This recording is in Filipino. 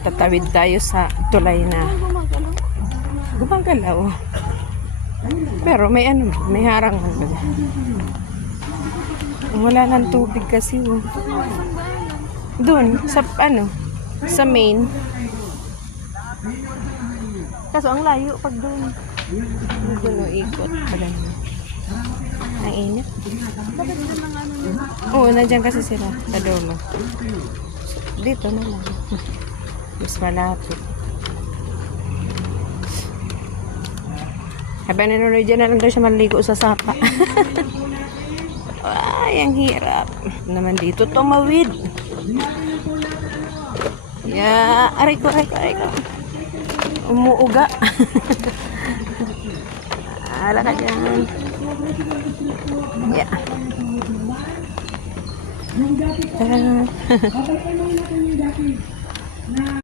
Tatawid tayo sa tulay na gumagalaw. Pero may ano, may harangan ba? Wala nang tubig kasi. Oh. Doon, sa ano, sa main. Kaso ang layo pag doon. Doon o ikot. Ang init. Oo, nandiyan kasi sila sa dulo. Dito na lang. Mas malapit. Habang nanonood dyan na lang daw siya maligo sa sapa. Ay, ang hirap. Naman dito tumawid. Yeah, aray ko. Umuuga. Ala ka dyan. Yeah.